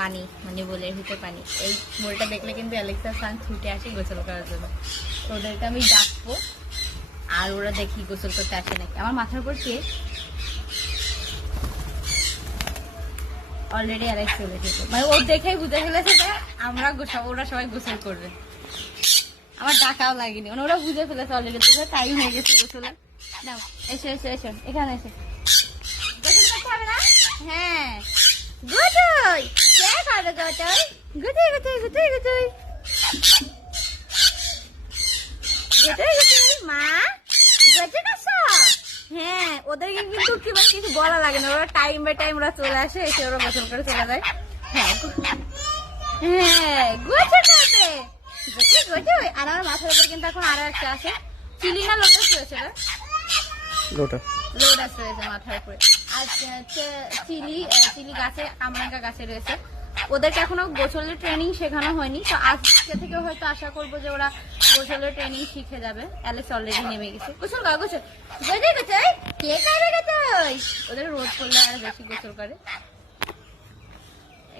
পানি, মানে বোলের ভিতরে পানি। এই বোলটা দেখলে কিন্তু অ্যালেক্সা সান ছুটে আসে গোসল করার জন্য। তো ওদেরকে আমি ডাকবো আর ওরা দেখি গোসল করতে আসে নাকি। আমার মাথার উপর কে অলরেডি অ্যালেক্স চলে যেত, মানে ও দেখেই বুঝে ফেলেছে যে আমরা ওরা সবাই গোসল করবে। আমার ডাকাও লাগেনি, ওরা বুঝে ফেলেছে অলরেডি, তোদের টাইম হয়ে গেছে গোসলে। নাও এসো এসো এসো, এখানে এসে গোসল করতে হবে না? হ্যাঁ গুতুই, কে খাবে গুতুই? গুতুই গুতুই গুতুই গুতুই গুতুই গুতুই। মা গুতুই করছো? হ্যাঁ, ওদেরকে কিন্তু কিছু বলা লাগে না, ওরা টাইম বাই টাইম ওরা চলে আসে, এসে ওরা গোসল করে চলে যায়। হ্যাঁ হ্যাঁ গুতুই করবে, গুতুই গুতুই। আর আমার মাথার উপর কিন্তু এখন আরো একটা আছে, চিলি না লোটাস রয়েছে, লোটাস রয়েছে মাথার উপরে। আর চিলি গাছে, কামরাঙ্গা গাছে রয়েছে। ওদেরকে এখনো গোসলের ট্রেনিং শেখানো হয়নি, তো আজকে থেকে হয়তো আশা করবো যে ওরা গোসলের ট্রেনিং শিখে যাবে। অ্যালেক্স অলরেডি নেমে গেছে। গোসল কর, গোসল গোসল গোসল, কে করবে গোসল? ওদের রোদ করলে আর বেশি গোসল করে।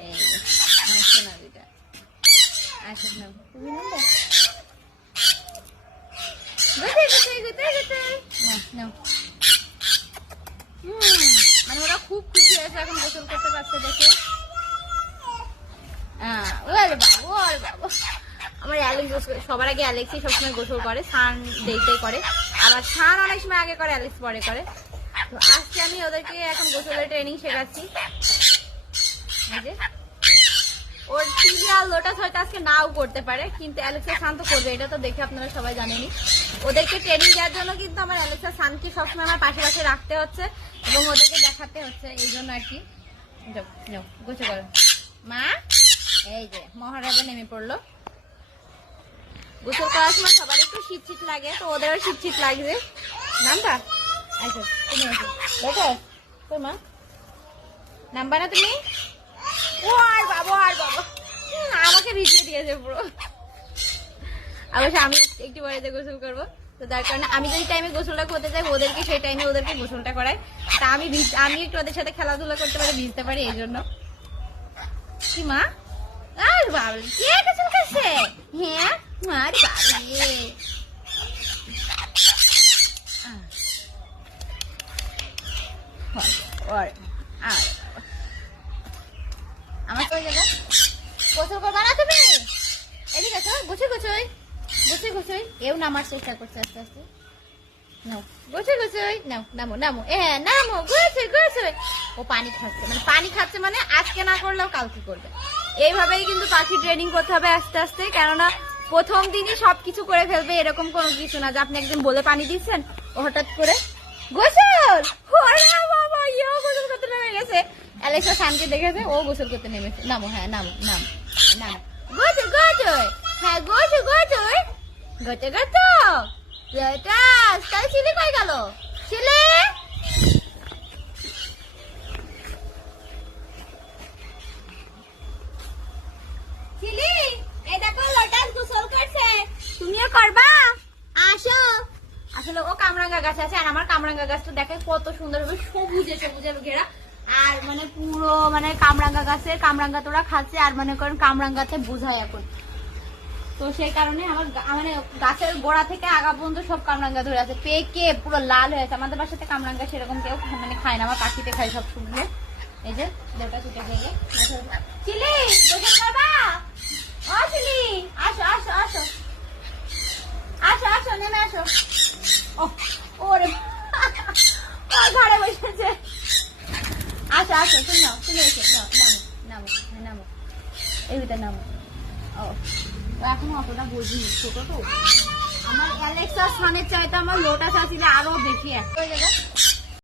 এই আসো না দিদা, আসো না, তুমি নামবে। গোসল গোসল গোসল গোসল, না না। মানে ওরা খুব খুশি হয়েছে এখন গোসল করতে পারছে দেখে। আমার অ্যালেক্স সবার আগে অ্যালেক্সই সবসময় গোসল করে, সান দেরিতে করে, আবার সান অনেক সময় আগে করে, অ্যালেক্স পরে করে। তো আজকে আমি ওদেরকে এখন গোসলের ট্রেনিং শেখাচ্ছি। ওর চিলি আর লোটাস হয়তো আজকে নাও করতে পারে, কিন্তু অ্যালেক্সা সান তো করবে, এটা তো দেখে আপনারা সবাই জানেনই। ওদেরকে ট্রেনিং দেওয়ার জন্য কিন্তু আমার অ্যালেক্সা সানকে সবসময় আমার পাশে পাশে রাখতে হচ্ছে এবং ওদেরকে দেখাতে হচ্ছে, এই জন্য আর কি। গোসল করো মা। এই যে মহারাজা নেমে পড়লো। গোসল করার সময় সবার একটু শীত লাগে, তো ওদেরও শীত লাগছে। নামবা? আচ্ছা তুমি আসো, দেখো তোর মা নামবা না তুমি? ও আর বাবা আমাকে ভিজিয়ে দিয়েছে পুরো। অবশ্য আমি একটু বাড়িতে গোসল করবো, তো তার কারণে আমি যদি টাইমে গোসলটা করতে চাই, ওদেরকে সেই টাইমে ওদেরকে গোসলটা করাই। তা আমি একটু ওদের সাথে খেলাধুলা করতে পারি, ভিজতে পারি, এই জন্য। কি মা? আর বাবা কে গোসল করছে? হ্যাঁ আর বাবা আমার তো যাবে গোসল করবা না তুমি? এদিকে আছো, গোসল গোসল গোসল গোসল। এও নামার চেষ্টা করছে আস্তে আস্তে। নাও গোসল গোসল, নাও নামো নামো, নামো গোসল গোসল। ও পানি খাচ্ছে, মানে আজকে না করলেও কালকে করবে। এইভাবেই কিন্তু পাখি ট্রেনিং করতে হবে আস্তে আস্তে, কেননা প্রথম দিনই সবকিছু করে ফেলবে এরকম কোনো কিছু না যে আপনি একদিন বলে পানি দিচ্ছেন ও হঠাৎ করে গোসল। বাবা ইয়েও গোসল করতে নেমে গেছে। অ্যালেক্সা সানকে দেখেছে, ও গোসল করতে নেমেছে। নামো, হ্যাঁ নামো নামো নামো, গোসল গোসল, হ্যাঁ গোসল গোসল গোসল গোসল। লোটাস তাই ছিলে কই গেল? ছিলে ছিলি, এই দেখো লোটাস গোসল করছে, তুমিও করবা? আসো। আসলে ও কামরাঙ্গা গাছ আছে, আর আমার কামরাঙ্গা গাছটা দেখে কত সুন্দর ভাবে সবুজে সবুজে ঘেরা, আর মানে পুরো মানে কামরাঙ্গা গাছের কামরাঙ্গা তোরা খাচ্ছে, আর মনে করেন কামরাঙ্গাতে বোঝায় এখন। তো সেই কারণে আমার মানে গাছের গোড়া থেকে আগা পর্যন্ত সব কামরাঙ্গা ধরে আছে, পেকে পুরো লাল হয়ে আছে। আমাদের বাসাতে কামরাঙ্গা সেরকম কেউ মানে খায় না, আমার পাখিতে খায় সব শুকনো। এই যে দেওটা ছুটে গেলে চিলি গোসল করবা? ও চিলি আসো আসো আসো আসো আসো, নেমে আসো। ওরে ঘরে বসেছে। আসো আসো, তুমি এসো, নামো নামো নামো, এই ভিতরে নামো। ও এখনো অতটা বুঝিনি, ছোট তো। আমার অ্যালেক্সা সানের চাইতে আমার লোটাস আসলে আরো বেশি এক হয়ে যাবে।